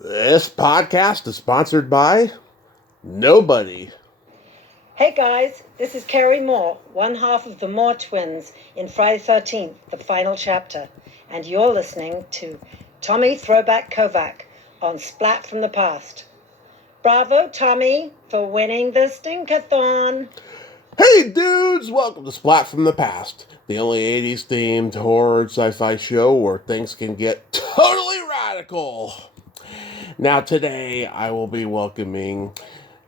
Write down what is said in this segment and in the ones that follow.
This podcast is sponsored by nobody. Hey guys, this is Carrie Moore, one half of the Moore twins in Friday the 13th, the final chapter, and you're listening to Tommy Throwback Kovac on Splat from the Past. Bravo, Tommy, for winning the Stinkathon. Hey dudes, welcome to Splat from the Past, the only 80s themed horror sci-fi show where things can get totally radical. Now today I will be welcoming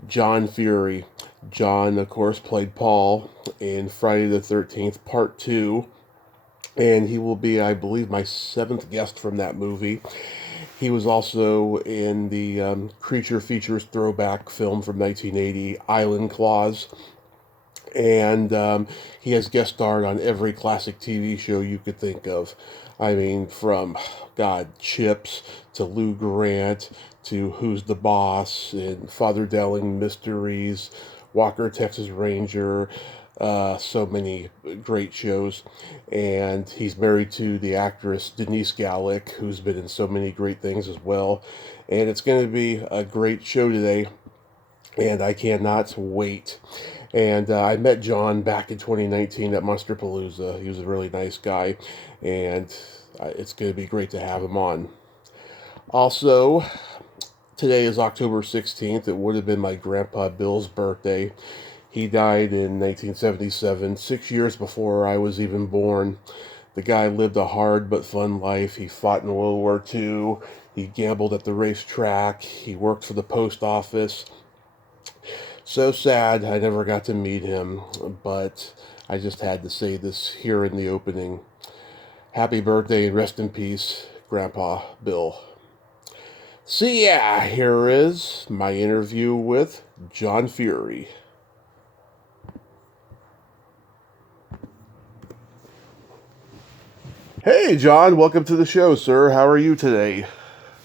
John Furey. John, of course, played Paul in Friday the 13th, Part 2, and he will be, I believe, my 7th guest from that movie. He was also in the Creature Features throwback film from 1980, Island Claws. And he has guest starred on every classic TV show you could think of. I mean, from, God, Chips to Lou Grant to Who's the Boss and Father Dowling Mysteries, Walker, Texas Ranger, so many great shows. And he's married to the actress Denise Gallick, who's been in so many great things as well. And it's going to be a great show today, and I cannot wait. And I met John back in 2019 at Monsterpalooza. He was a really nice guy, and it's going to be great to have him on. Also, today is October 16th. It would have been my grandpa Bill's birthday. He died in 1977, 6 years before I was even born. The guy lived a hard but fun life. He fought in World War II. He gambled at the racetrack. He worked for the post office. So sad I never got to meet him, but I just had to say this here in the opening. Happy birthday and rest in peace, Grandpa Bill. So yeah, here is my interview with John Furey. Hey John, welcome to the show, sir. How are you today?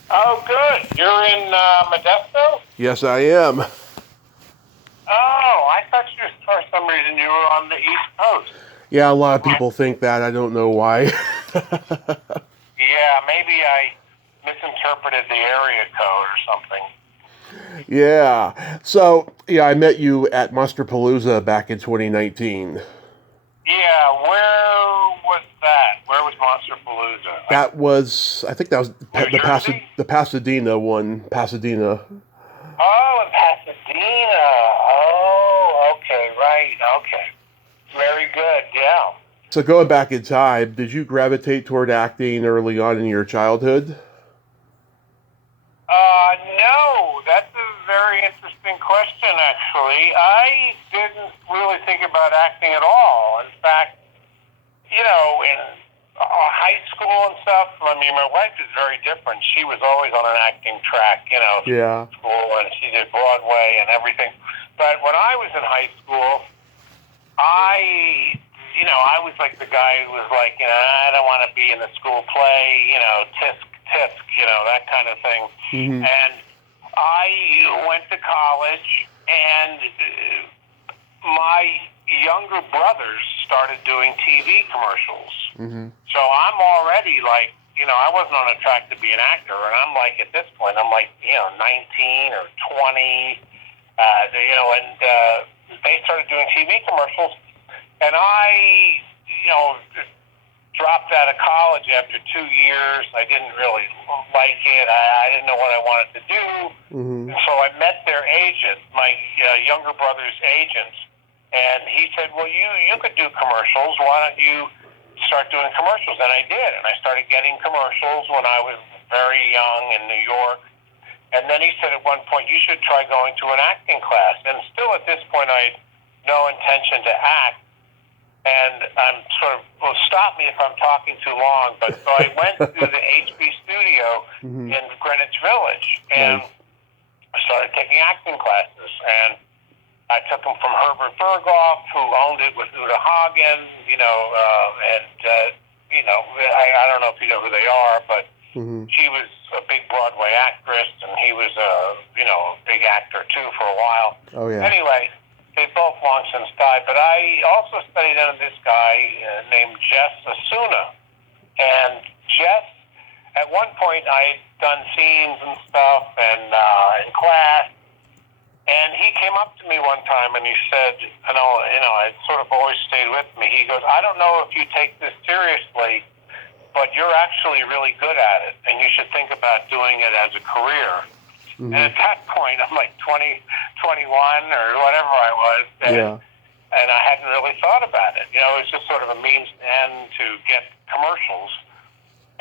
Oh, good. You're in Modesto? Yes, I am. Oh, I thought for some reason you were on the East Coast. Yeah, a lot of people think that. I don't know why. Yeah, maybe I misinterpreted the area code or something. Yeah. So, yeah, I met you at Monsterpalooza back in 2019. Yeah, where was that? Where was Monsterpalooza? That was, I think that was New Jersey? the Pasadena one. Pasadena. Oh, in Pasadena. Oh, okay, right. Okay. Very good, yeah. So going back in time, did you gravitate toward acting early on in your childhood? No, that's a very interesting question, actually. I didn't really think about acting at all. In fact, in high school and stuff, I mean, my wife is very different. She was always on an acting track, Yeah. school, and she did Broadway and everything. But when I was in high school, I was like the guy who was like, I don't want to be in the school play, tisk, tisk, that kind of thing. Mm-hmm. And I went to college, and my younger brothers started doing TV commercials. Mm-hmm. So I'm already like, I wasn't on a track to be an actor, and I'm like, at this point, I'm like, 19 or 20, and they started doing TV commercials, and I, dropped out of college after 2 years. I didn't really like it. I didn't know what I wanted to do. Mm-hmm. And so I met their agent, my younger brother's agent, and he said, well, you could do commercials. Why don't you start doing commercials? And I did, and I started getting commercials when I was very young in New York. And then he said at one point, you should try going to an acting class. And still at this point, I had no intention to act. And I'm stop me if I'm talking too long, but so I went to the HB studio Mm-hmm. in Greenwich Village, and Nice. I started taking acting classes. And I took them from Herbert Berghoff, who owned it with Uta Hagen, I don't know if you know who they are, but Mm-hmm. she was a big Broadway actress, and he was a big actor too for a while. Oh, yeah. Anyway, they both long since died, but I also studied under this guy named Jess Asuna. And Jess at one point I had done scenes and stuff and in class, and he came up to me one time and he said, it sort of always stayed with me. He goes, I don't know if you take this seriously, but you're actually really good at it, and you should think about doing it as a career. Mm-hmm. And at that point, I'm like 20, 21 or whatever I was, and I hadn't really thought about it. It was just sort of a means to end to get commercials.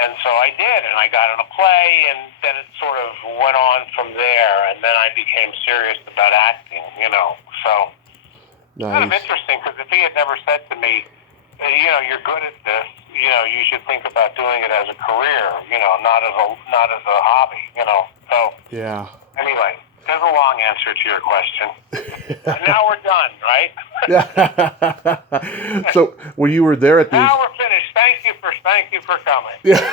And so I did, and I got in a play, and then it sort of went on from there, and then I became serious about acting, So nice. Kind of interesting, because if he had never said to me, you're good at this, you should think about doing it as a career, not as a hobby, So yeah. Anyway, there's a long answer to your question. Now we're done, right? Yeah. So when you were there at the now we're finished. Thank you for coming. Yeah.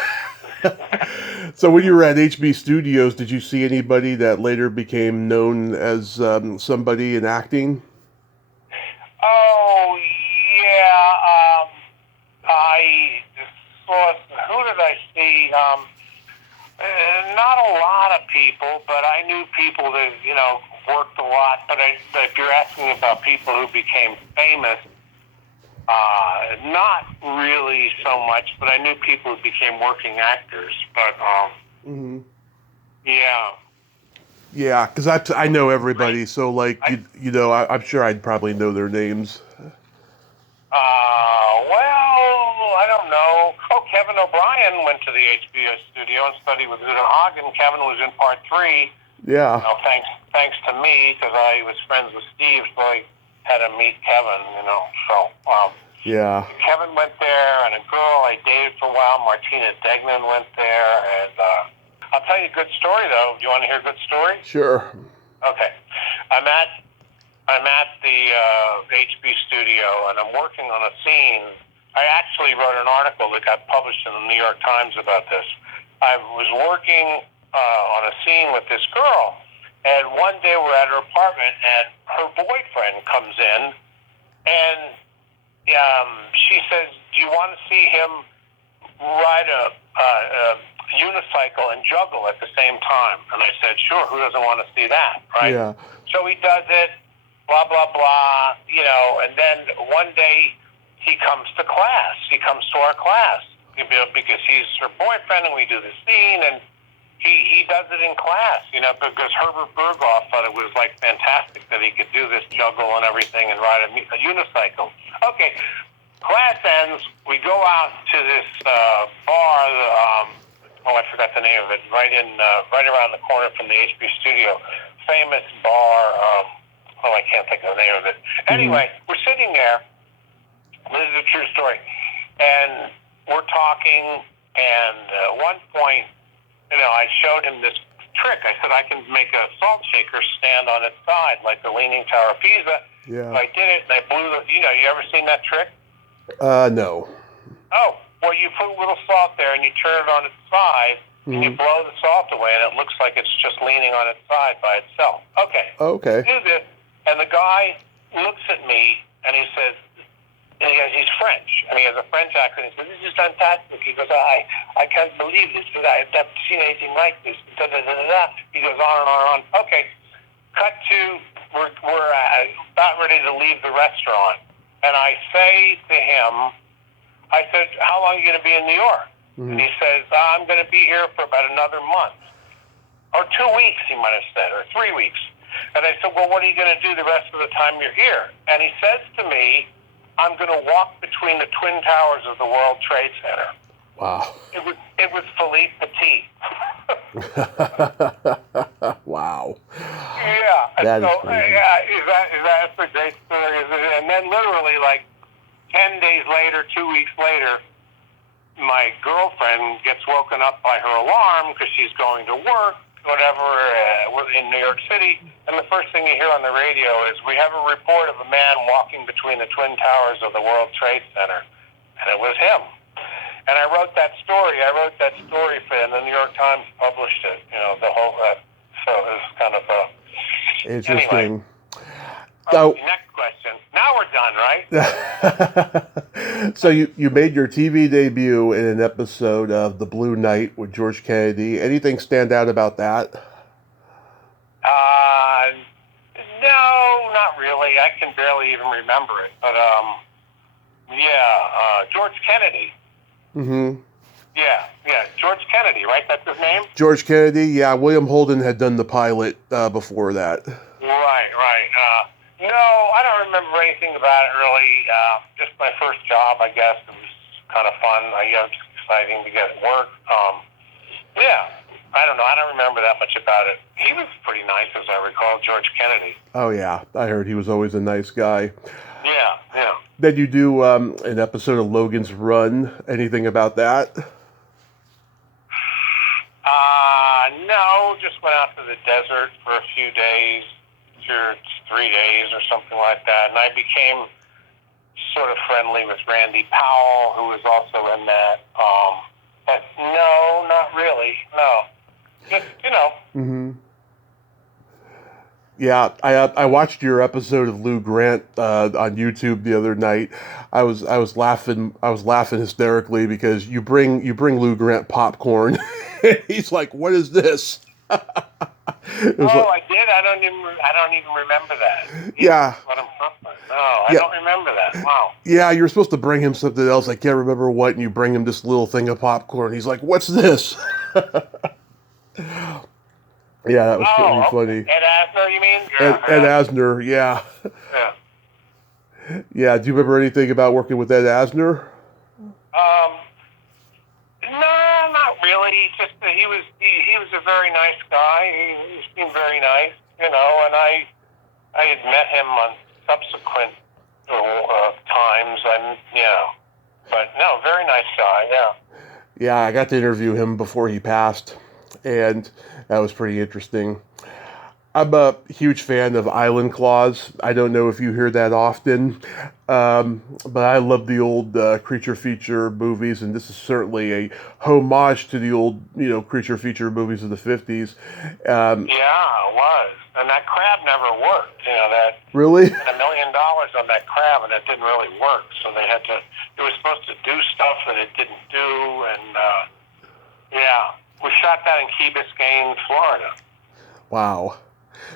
So when you were at HB Studios, did you see anybody that later became known as somebody in acting? Oh yeah. I saw. Who did I see? Not a lot of people, but I knew people that worked a lot. But if you're asking about people who became famous, not really so much. But I knew people who became working actors. But yeah. Yeah, because I know everybody, so like I'm sure I'd probably know their names. Well, I don't know. Oh, Kevin O'Brien went to the HBO studio and studied with Uta Hagen. Kevin was in part 3. Yeah. Thanks to me, because I was friends with Steve, so I had to meet Kevin. Yeah. Kevin went there, and a girl I dated for a while, Martina Degnan, went there, and I'll tell you a good story though. Do you want to hear a good story? Sure. Okay. I'm at the HB studio, and I'm working on a scene. I actually wrote an article that got published in the New York Times about this. I was working on a scene with this girl, and one day we're at her apartment, and her boyfriend comes in, and she says, "Do you want to see him ride a unicycle and juggle at the same time?" And I said, "Sure, who doesn't want to see that, right?" Yeah. So he does it, blah, blah, blah, and then one day he comes to class. He comes to our class, because he's her boyfriend, and we do the scene, and he does it in class, because Herbert Berghoff thought it was, fantastic that he could do this juggle and everything and ride a unicycle. Okay, class ends, we go out to this bar, I forgot the name of it, right around the corner from the HB studio, famous bar, I can't think of the name of it. Anyway, we're sitting there, this is a true story, and we're talking, and at one point, I showed him this trick. I said, I can make a salt shaker stand on its side, like the Leaning Tower of Pisa. Yeah. So I did it, and I blew you ever seen that trick? No. Oh, well, you put a little salt there, and you turn it on its side, and you blow the salt away, and it looks like it's just leaning on its side by itself. Okay. Okay. Do this, and the guy looks at me, and he says, and he's French, and he has a French accent. He says, "This is fantastic." He goes, I can't believe this, because I've never seen anything like this. Da, da, da, da, da. He goes on and on and on. Okay, cut to, we're about ready to leave the restaurant, and I say to him, I said, "How long are you going to be in New York?" And he says, "I'm going to be here for about another month. Or 2 weeks," he might have said, or 3 weeks. And I said, "Well, what are you going to do the rest of the time you're here?" And he says to me, "I'm going to walk between the Twin Towers of the World Trade Center." Wow. It was Philippe Petit. Wow. Yeah. That so, is crazy. That's a great story. And then literally 10 days later, 2 weeks later, my girlfriend gets woken up by her alarm because she's going to work, whatever, in New York City. And the first thing you hear on the radio is, "We have a report of a man walking between the Twin Towers of the World Trade Center." And it was him. And I wrote that story. And the New York Times published it, the whole, so it was kind of interesting. Anyway. Next question. Now we're done, right? So you made your TV debut in an episode of The Blue Knight with George Kennedy. Anything stand out about that? No, not really. I can barely even remember it. But George Kennedy. Mm-hmm. Yeah, George Kennedy, right? That's his name? George Kennedy, yeah. William Holden had done the pilot before that. Right. No, I don't remember anything about it really. Just my first job, I guess. It was kind of fun. I guess exciting to get work. I don't know. I don't remember that much about it. He was pretty nice, as I recall, George Kennedy. Oh, yeah. I heard he was always a nice guy. Yeah. Then you do an episode of Logan's Run. Anything about that? No, just went out to the desert for a few days, 3 days or something like that. And I became sort of friendly with Randy Powell, who was also in that. But no, not really. No. Just, Mm-hmm. Yeah, I watched your episode of Lou Grant on YouTube the other night. I was laughing hysterically because you bring Lou Grant popcorn. He's like, "What is this?" I did. I don't even remember that. Yeah. What I'm suffering. No, I don't remember that. Wow. Yeah, you're supposed to bring him something else. I can't remember what, and you bring him this little thing of popcorn. He's like, "What's this?" Yeah, that was pretty funny. Ed Asner, you mean? Ed Asner, yeah. Yeah, do you remember anything about working with Ed Asner? No, not really. Just that he was a very nice guy. He seemed very nice, and I had met him on subsequent times, but no, very nice guy, yeah. Yeah, I got to interview him before he passed, and that was pretty interesting. I'm a huge fan of Island Claws. I don't know if you hear that often, but I love the old creature feature movies, and this is certainly a homage to the old, creature feature movies of the 50s. Yeah, it was. And that crab never worked. Really? They spent $1 million on that crab, and it didn't really work. So they had to. It was supposed to do stuff that it didn't do, and we shot that in Key Biscayne, Florida. Wow.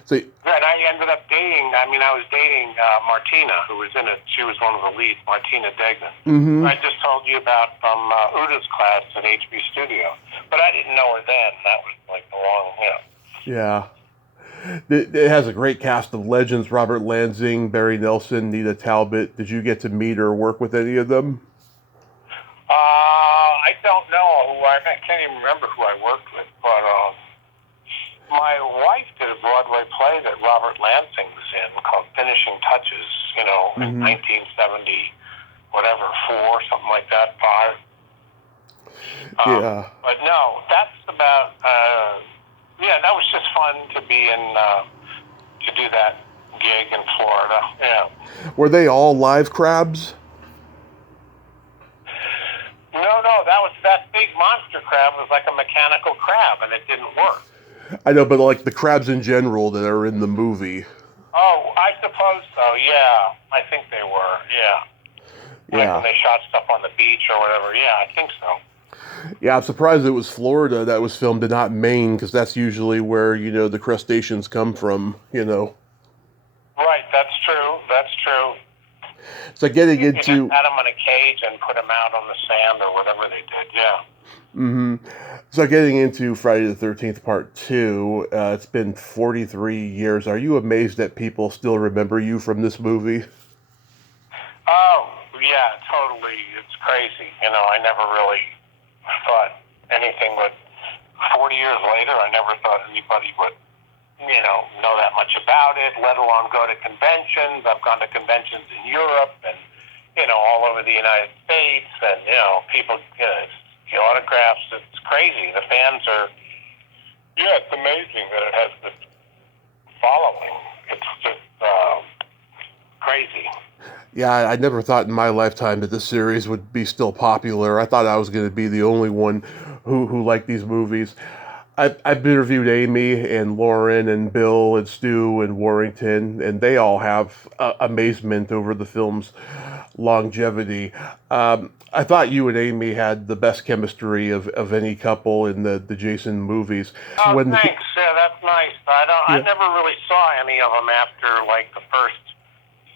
So, and I ended up dating. I was dating Martina, who was in it. She was one of the leads, Martina Degnan. Mm-hmm. I just told you about from Uda's class at HB Studio, but I didn't know her then. That was like the long, Yeah. It has a great cast of legends: Robert Lansing, Barry Nelson, Nita Talbot. Did you get to meet or work with any of them? I don't know who I can't even remember who I worked with, but my wife did a Broadway play that Robert Lansing was in called Finishing Touches, in 1970, whatever, 4, something like that, 5. Yeah. But no, that's about, that was just fun to be in, to do that gig in Florida, yeah. Were they all live crabs? No, that big monster crab was like a mechanical crab, and it didn't work. I know, but like the crabs in general that are in the movie. Oh, I suppose so, yeah. I think they were, yeah. Like when they shot stuff on the beach or whatever, yeah, I think so. Yeah, I'm surprised it was Florida that was filmed and not Maine, because that's usually where, the crustaceans come from, Right, that's true. So getting You into... just had them in a cage and put them out on the sand or whatever they did, yeah. Mm-hmm. So getting into Friday the 13th Part 2, it's been 43 years. Are you amazed that people still remember you from this movie? Oh, yeah, totally. It's crazy. I never really thought anything would... 40 years later, I never thought anybody would, know that much about it, let alone go to conventions. I've gone to conventions in Europe and, all over the United States, and, people... the autographs, it's crazy. The fans are, it's amazing that it has this following. It's just crazy. Yeah, I never thought in my lifetime that this series would be still popular. I thought I was going to be the only one who liked these movies. I've interviewed Amy and Lauren and Bill and Stu and Warrington, and they all have amazement over the film's longevity. I thought you and Amy had the best chemistry of any couple in the Jason movies. Oh, When thanks. Yeah, that's nice. I yeah. never really saw any of them after like the first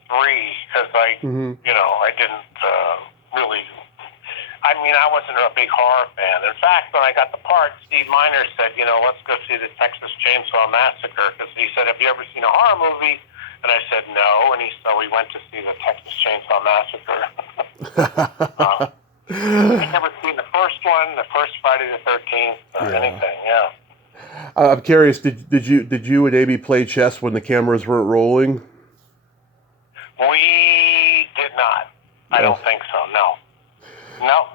three because Hmm. I didn't really. I mean, I wasn't a big horror fan. In fact, when I got the part, Steve Miner said, let's go see the Texas Chainsaw Massacre because he said, "Have you ever seen a horror movie?" And I said no, and so we went to see the Texas Chainsaw Massacre. I'd never seen the first one, the first Friday the 13th, or anything. Yeah. I'm curious. Did you and Amy play chess when the cameras weren't rolling? We did not. I No. don't think so. No. No.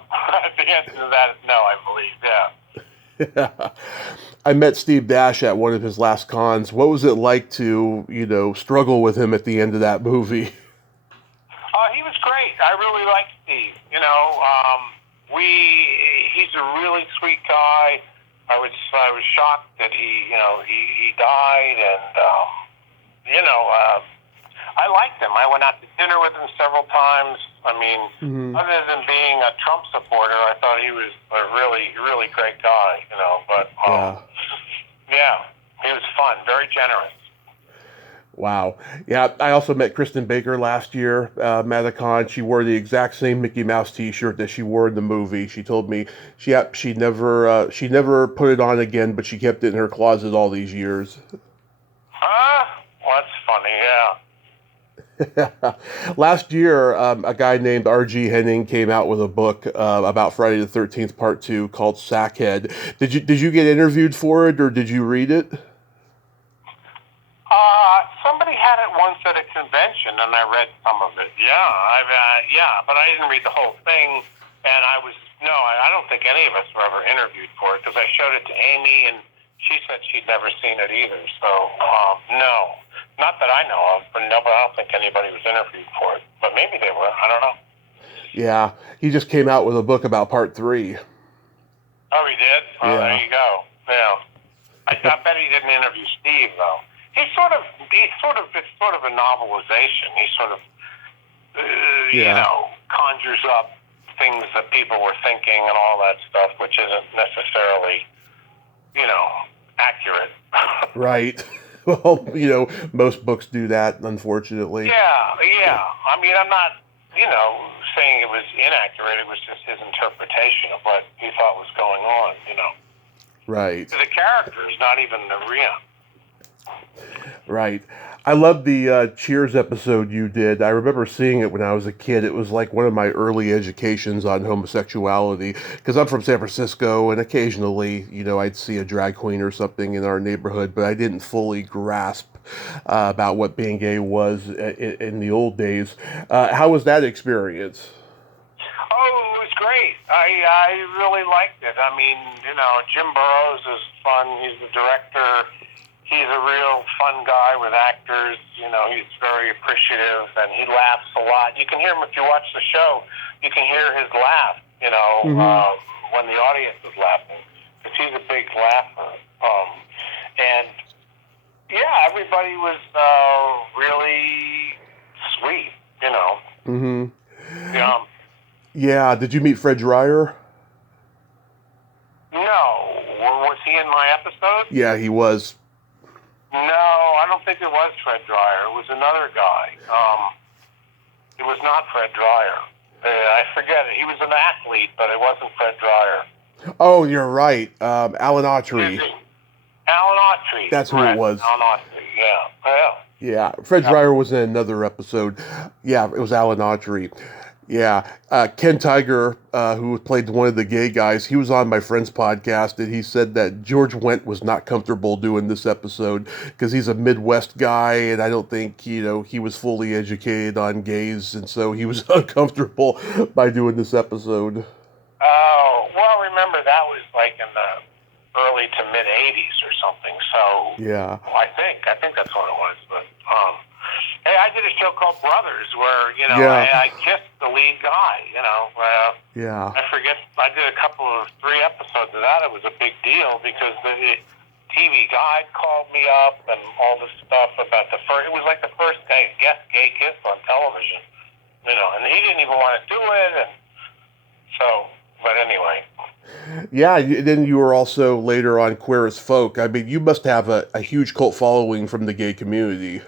The answer to that is no, I believe. Yeah. I met Steve Dash at one of his last cons. What was it like to, struggle with him at the end of that movie? He was great. I really liked Steve. He's a really sweet guy. I was shocked that he died, and I liked him. I went out to dinner with him several times. I mean, other than being a Trump supporter, I thought he was a really, really great guy. But yeah, he was fun, very generous. Wow. Yeah, I also met Kristen Baker last year at a con. She wore the exact same Mickey Mouse T-shirt that she wore in the movie. She told me she never put it on again, but she kept it in her closet all these years. Well, that's funny, yeah. Last year, a guy named R.G. Henning came out with a book about Friday the 13th Part 2 called Sackhead. Did you get interviewed for it, or did you read it? Somebody had it once at a convention, and I read some of it. Yeah, but I didn't read the whole thing, and I don't think any of us were ever interviewed for it, because I showed it to Amy, and she said she'd never seen it either, so, no. Not that I know of, but no, but I don't think anybody was interviewed for it. But maybe they were, I don't know. Yeah, he just came out with a book about Part 3. Oh, he did? Oh, Yeah. there you go. Yeah. I bet he didn't interview Steve, though. It's sort of a novelization. He sort of, conjures up things that people were thinking and all that stuff, which isn't necessarily, accurate. Right. Well, most books do that, unfortunately. Yeah. I mean, I'm not, saying it was inaccurate. It was just his interpretation of what he thought was going on, Right. The characters, not even the real. Right. I love the Cheers episode you did. I remember seeing it when I was a kid. It was like one of my early educations on homosexuality, because I'm from San Francisco, and occasionally, I'd see a drag queen or something in our neighborhood, but I didn't fully grasp about what being gay was in the old days. How was that experience? Oh, it was great. I really liked it. I mean, Jim Burrows is fun. He's the director. He's a real fun guy with actors. He's very appreciative, and he laughs a lot. You can hear him if you watch the show. You can hear his laugh, when the audience is laughing, because he's a big laugher. And, yeah, everybody was really sweet, Mm-hmm. Yeah. Yeah. Did you meet Fred Dreyer? No. Was he in my episode? Yeah, he was. No, I don't think it was Fred Dreyer. It was another guy. It was not Fred Dreyer. I forget it. He was an athlete, but it wasn't Fred Dreyer. Oh, you're right. Alan Autry. Alan Autry. That's who it was. Alan Autry, yeah. Yeah, Fred Dreyer was in another episode. Yeah, it was Alan Autry. Yeah, Ken Tiger, who played one of the gay guys, he was on my friend's podcast, and he said that George Wendt was not comfortable doing this episode because he's a Midwest guy, and I don't think, he was fully educated on gays, and so he was uncomfortable by doing this episode. Oh, well, remember, that was like in the early to mid-'80s or something, so Yeah. I think that's what it was, but, hey, I did a show called Brothers where, you know, Yeah. I kissed the lead guy, you know. Yeah. I forget, I did three episodes of that. It was a big deal because the TV Guide called me up and all this stuff about it was like the first gay kiss on television, you know, and he didn't even want to do it, and so, but anyway. Yeah, then you were also later on Queer as Folk. I mean, you must have a huge cult following from the gay community.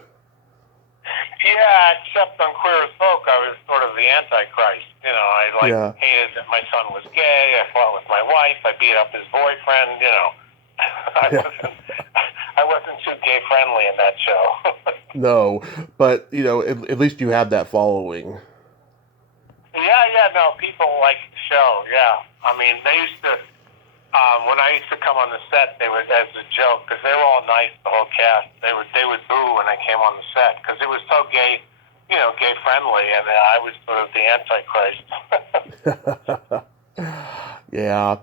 Yeah, except on Queer as Folk, I was sort of the Antichrist. You know, I hated that my son was gay. I fought with my wife. I beat up his boyfriend. You know, I wasn't too gay friendly in that show. No, but you know, at least you have that following. Yeah, no, people like the show. Yeah, I mean, they used to. When I used to come on the set, they would, as a joke, because they were all nice, the whole cast. They would boo when I came on the set because it was so gay, you know, gay friendly, and I was sort of the Antichrist. Yeah,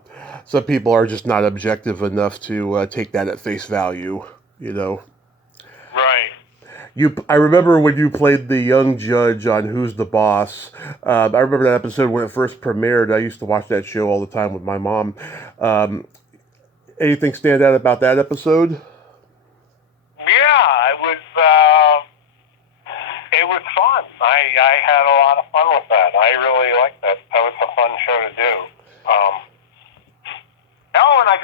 some people are just not objective enough to take that at face value, you know. Right. I remember when you played the young judge on Who's the Boss. I remember that episode when it first premiered. I used to watch that show all the time with my mom. Anything stand out about that episode? Yeah, it was fun. I had a lot of fun with that. I really liked that. That was a fun show to do.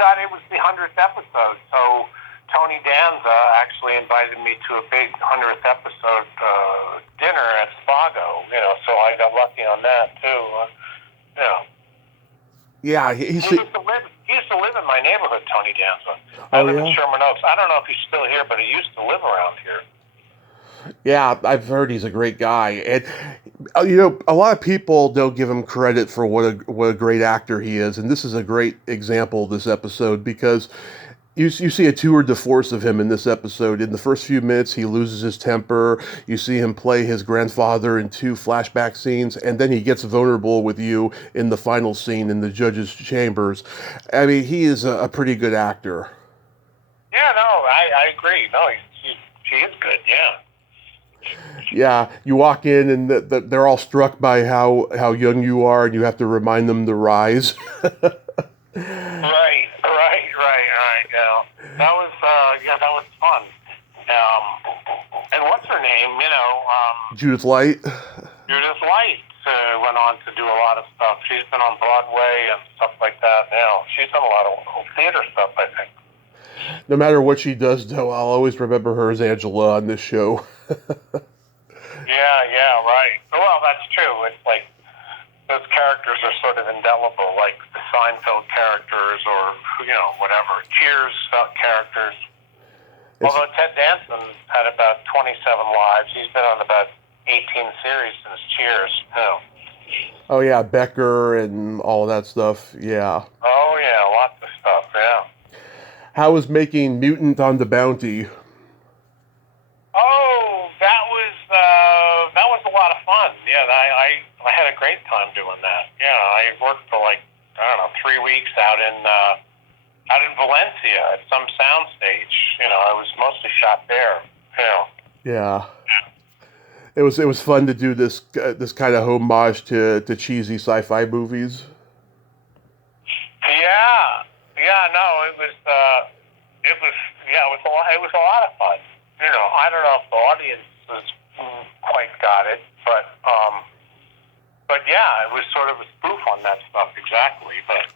And it was the 100th episode, so Tony Danza actually invited me to a big 100th episode dinner at Spago, you know, so I got lucky on that, too. Yeah, he used to live in my neighborhood, Tony Danza. I live in Sherman Oaks. I don't know if he's still here, but he used to live around here. Yeah, I've heard he's a great guy. And, you know, a lot of people don't give him credit for what a great actor he is. And this is a great example of this episode because you see a tour de force of him in this episode. In the first few minutes, he loses his temper. You see him play his grandfather in 2 flashback scenes, and then he gets vulnerable with you in the final scene in the judge's chambers. I mean, he is a pretty good actor. Yeah, no, I agree. No, he is good, yeah. Yeah, you walk in and they're all struck by how young you are, and you have to remind them to rise. Right. Yeah, that was fun. And what's her name? You know, Judith Light. Judith Light went on to do a lot of stuff. She's been on Broadway and stuff like that. Now she's done a lot of theater stuff, I think. No matter what she does, though, I'll always remember her as Angela on this show. Yeah, right. Well, that's true. It's like those characters are sort of indelible, like the Seinfeld characters or, you know, whatever. Cheers characters. Although Ted Danson had about 27 lives. He's been on about 18 series since Cheers, too. Oh, yeah, Becker and all that stuff, yeah. Oh, yeah, lots of stuff, yeah. How was making Mutant on the Bounty? Oh, that was a lot of fun. Yeah, I had a great time doing that. Yeah, I worked for 3 weeks out in Valencia at some soundstage. You know, I was mostly shot there. Yeah. It was fun to do this kind of homage to cheesy sci-fi movies. It was a lot of fun. You know, I don't know if the audience quite got it, but yeah, it was sort of a spoof on that stuff exactly. But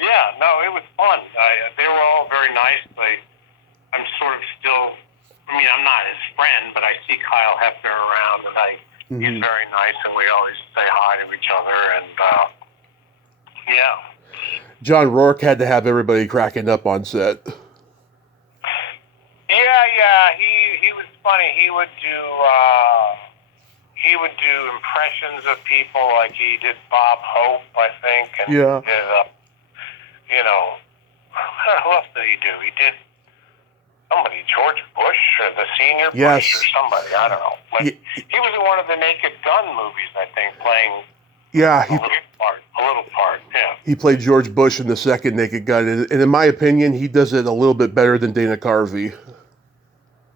yeah, no, it was fun. They were all very nice. I'm sort of still. I mean, I'm not his friend, but I see Kyle Hefner around, and he's very nice, and we always say hi to each other, and yeah. John Rourke had to have everybody cracking up on set. Yeah, he was funny. He would do impressions of people, like he did Bob Hope, I think, and yeah. He did, you know, who else did he do? He did somebody, George Bush or the senior Bush or somebody, I don't know. Like, he was in one of the Naked Gun movies, I think, playing a little part, yeah. He played George Bush in the second Naked Gun, and in my opinion, he does it a little bit better than Dana Carvey.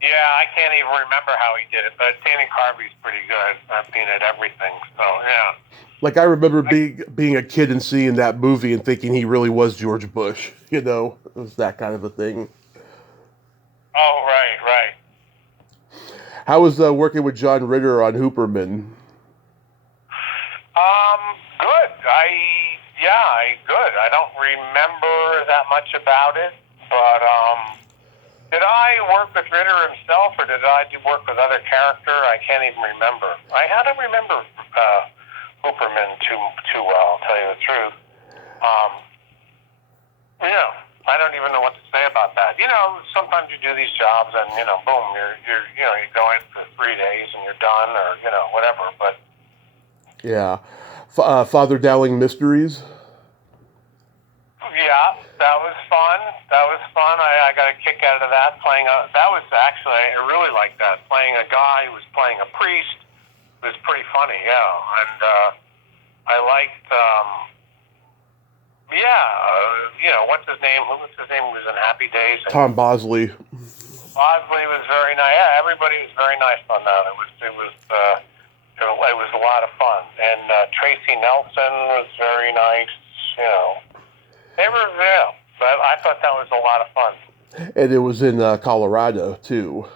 Yeah, I can't even remember how he did it, but Danny Carvey's pretty good at being at everything. So yeah. Like I remember being a kid and seeing that movie and thinking he really was George Bush. You know, it was that kind of a thing. Oh, right. How was working with John Ritter on Hooperman? Good. Good. I don't remember that much about it, but did I work with Ritter himself, or did I work with other character? I can't even remember. I don't remember Hooperman too well, I'll tell you the truth. Yeah, I don't even know what to say about that. You know, sometimes you do these jobs and, you know, boom, you go in for 3 days and you're done, or, you know, whatever, but... Yeah. Father Dowling Mysteries? Yeah, that was fun. I got a kick out of that, that was actually, I really liked that. Playing a guy who was playing a priest was pretty funny, yeah. And I liked, you know, what's his name? What's his name? Who was in Happy Days? Tom Bosley. Bosley was very nice. Yeah, everybody was very nice on that. It was a lot of fun. And Tracy Nelson was very nice. You know, they were there. But I thought that was a lot of fun. And it was in Colorado too.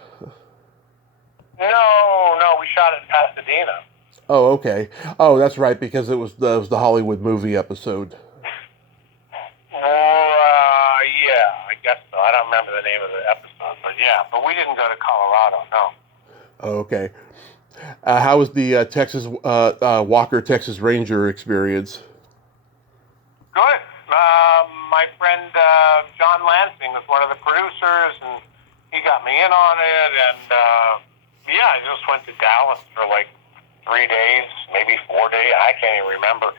No, we shot it in Pasadena. Oh, okay. Oh, that's right, because it was the Hollywood movie episode. Yeah, I guess so. I don't remember the name of the episode, but yeah. But we didn't go to Colorado, no. Oh, okay. How was the Texas Walker Texas Ranger experience? Good. My friend John Lansing was one of the producers, and he got me in on it. And I just went to Dallas for like 3 days, maybe 4 days. I can't even remember.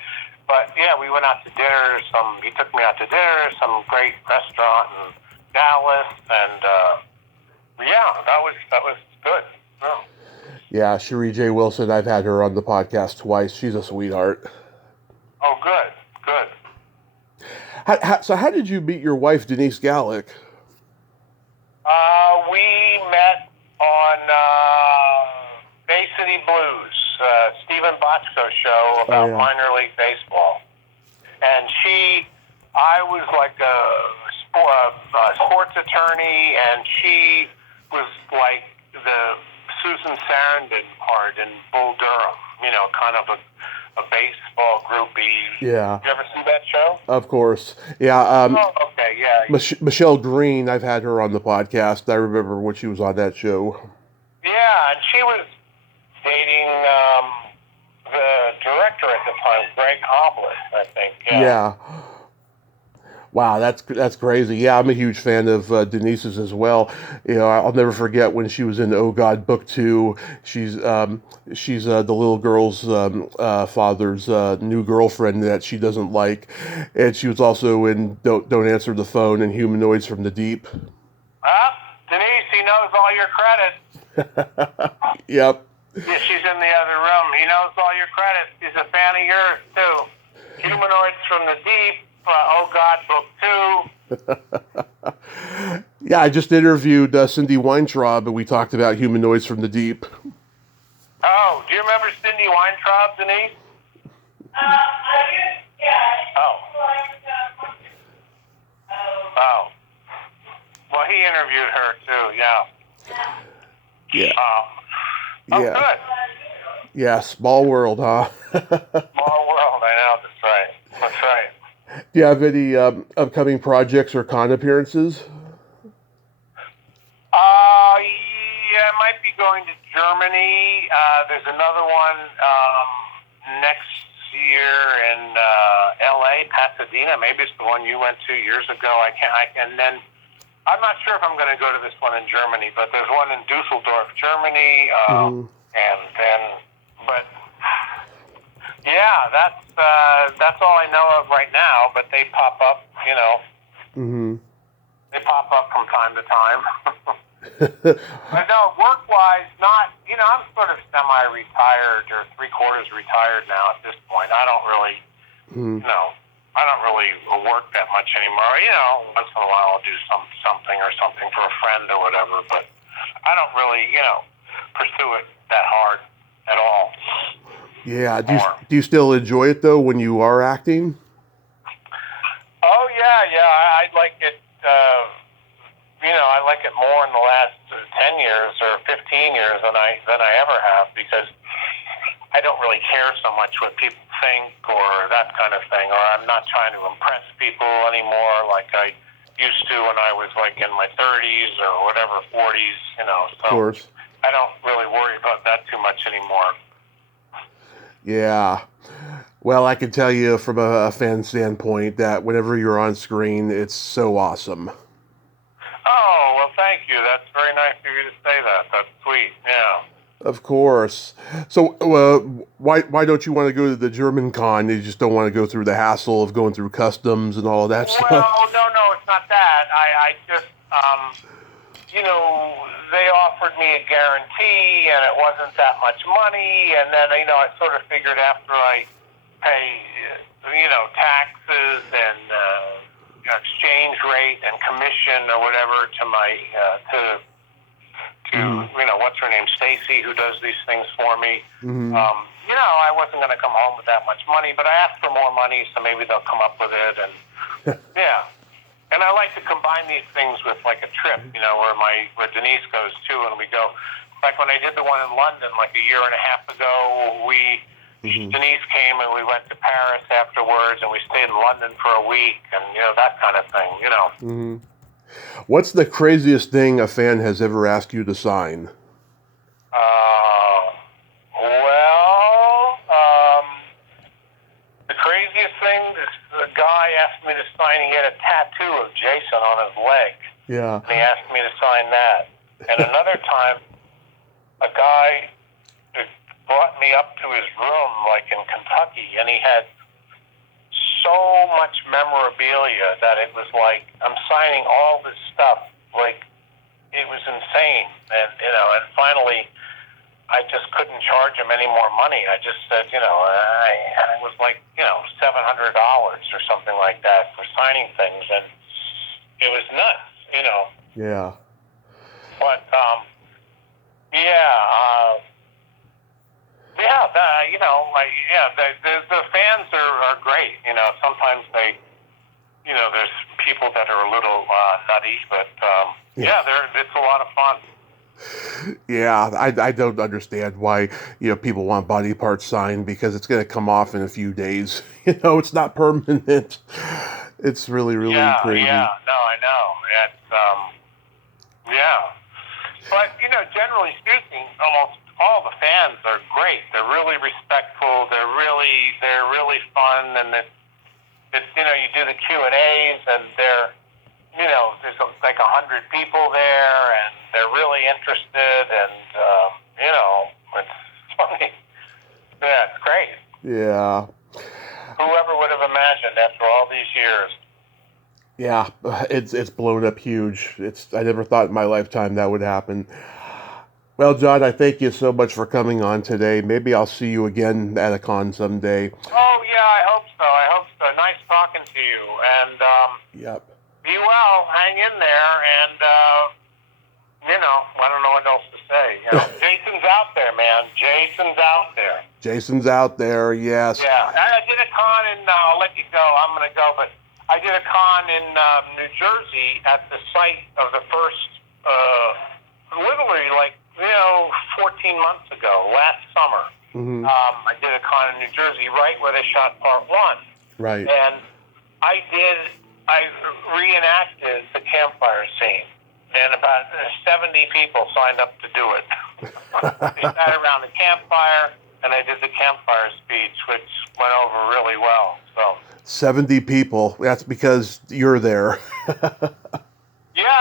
But yeah, we went out to dinner. He took me out to dinner, some great restaurant in Dallas, and that was good. Oh. Yeah, Cherie J. Wilson. I've had her on the podcast twice. She's a sweetheart. Oh, good. So how did you meet your wife, Denise Gallick? We met on Bay City Blues, Stephen Bochco show about minor league baseball. And I was like a sports attorney, and she was like the Susan Sarandon part in Bull Durham, you know, kind of a baseball groupie. Yeah. You ever see that show? Of course. Yeah. Okay, yeah. Michelle Green, I've had her on the podcast. I remember when she was on that show. Yeah, and she was dating the director at the time, Greg Hoblet, I think. Yeah. Wow, that's crazy. Yeah, I'm a huge fan of Denise's as well. You know, I'll never forget when she was in Oh God Book 2. She's the little girl's father's new girlfriend that she doesn't like, and she was also in Don't Answer the Phone and Humanoids from the Deep. Denise, he knows all your credit. Yep. Yeah, she's in the other room. He knows all your credit. He's a fan of yours too. Humanoids from the Deep. Oh God, Book 2. Yeah, I just interviewed Cindy Weintraub, and we talked about Humanoids from the Deep. Oh, do you remember Cindy Weintraub, Denise? I do, yeah. Oh. Well, he interviewed her too, yeah. Yeah. Yeah. Good. Yeah, small world, huh? Small world, I know, that's right. Do you have any upcoming projects or con appearances? I might be going to Germany. There's another one next year in L.A., Pasadena. Maybe it's the one you went to years ago. And then I'm not sure if I'm going to go to this one in Germany, but there's one in Dusseldorf, Germany, yeah, that's all I know of right now. But they pop up, you know. Mm-hmm. They pop up from time to time. But no, work-wise, not. You know, I'm sort of semi-retired or three-quarters retired now at this point. I don't really, I don't really work that much anymore. You know, once in a while I'll do something for a friend or whatever. But I don't really, pursue it that hard at all. Yeah. Do you still enjoy it though when you are acting? Oh yeah. I like it. I like it more in the last 10 years or 15 years than I ever have, because I don't really care so much what people think or that kind of thing, or I'm not trying to impress people anymore like I used to when I was like in my 30s or whatever, 40s. So Of course. I don't really worry about that too much anymore. Yeah. Well, I can tell you from a fan standpoint that whenever you're on screen, it's so awesome. Oh, well, thank you. That's very nice of you to say that. That's sweet. Yeah. Of course. So, why don't you want to go to the German con? You just don't want to go through the hassle of going through customs and all of that stuff? Well, no, it's not that. I just, they offered me a guarantee, and it wasn't that much money, and then, I sort of figured after I pay, taxes and exchange rate and commission or whatever to my, what's her name, Stacy, who does these things for me. Mm-hmm. I wasn't going to come home with that much money, but I asked for more money, so maybe they'll come up with it, and yeah. And I like to combine these things with like a trip, where Denise goes too, and we go. Like when I did the one in London, like a year and a half ago, Denise came and we went to Paris afterwards, and we stayed in London for a week, and that kind of thing, Mm-hmm. What's the craziest thing a fan has ever asked you to sign? The craziest thing is the guy asked me to sign. He had a tattoo of Jason on his leg. Yeah. And he asked me to sign that. And another time, a guy brought me up to his room, like in Kentucky, and he had so much memorabilia that it was like, I'm signing all this stuff. Like, it was insane. And finally, I just couldn't charge him any more money. I just said, it was like, $700 or something like that for signing things. And it was nuts, Yeah. But, the fans are great. Sometimes they, there's people that are a little nutty, but it's a lot of fun. Yeah, I don't understand why people want body parts signed, because it's going to come off in a few days. It's not permanent. It's really crazy. Yeah, no, I know. It's but generally speaking, almost all the fans are great. They're really respectful. They're really fun, and it's you do the Q&As, and there's like 100 people there, and they're really interested, and it's funny. Yeah, it's great. Yeah. Whoever would have imagined after all these years? Yeah, it's blown up huge. I never thought in my lifetime that would happen. Well, John, I thank you so much for coming on today. Maybe I'll see you again at a con someday. Oh yeah, I hope so. Nice talking to you, and Yep. be well. Hang in there, and I don't know what else to say. Jason's out there, man. Jason's out there. Jason's out there. Yes. Yeah, I did a con in. I'll let you go. I'm going to go, but I did a con in New Jersey at the site of the first, literally 14 months ago, last summer. Mm-hmm. I did a con in New Jersey, right where they shot part one. Right. And I reenacted the campfire scene, and about 70 people signed up to do it. They sat around the campfire, and I did the campfire speech, which went over really well. So 70 people. That's because you're there.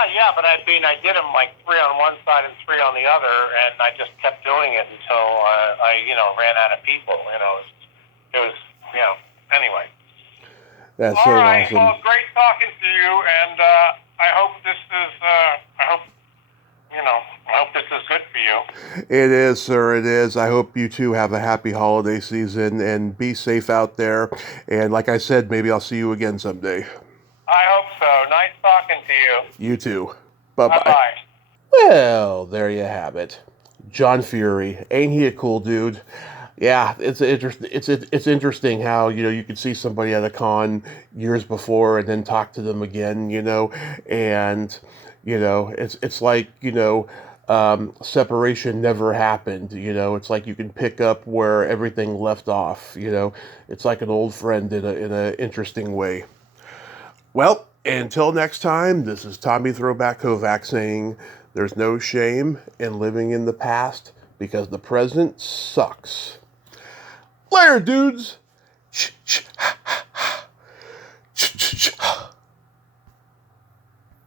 Yeah, but I did them like 3 on one side and 3 on the other, and I just kept doing it until I ran out of people. It was anyway. That's All so right, awesome. well, great talking to you, and I hope this is good for you. It is, sir. It is. I hope you too have a happy holiday season and be safe out there. And like I said, maybe I'll see you again someday. I hope so. Nice talking to you. You too. Bye-bye. Bye-bye. Well, there you have it. John Furey. Ain't he a cool dude? Yeah, it's interesting how, you can see somebody at a con years before and then talk to them again, and it's like, separation never happened. It's like you can pick up where everything left off. It's like an old friend in a interesting way. Well, until next time, this is Tommy Throwback Kovac saying there's no shame in living in the past because the present sucks. Later, dudes!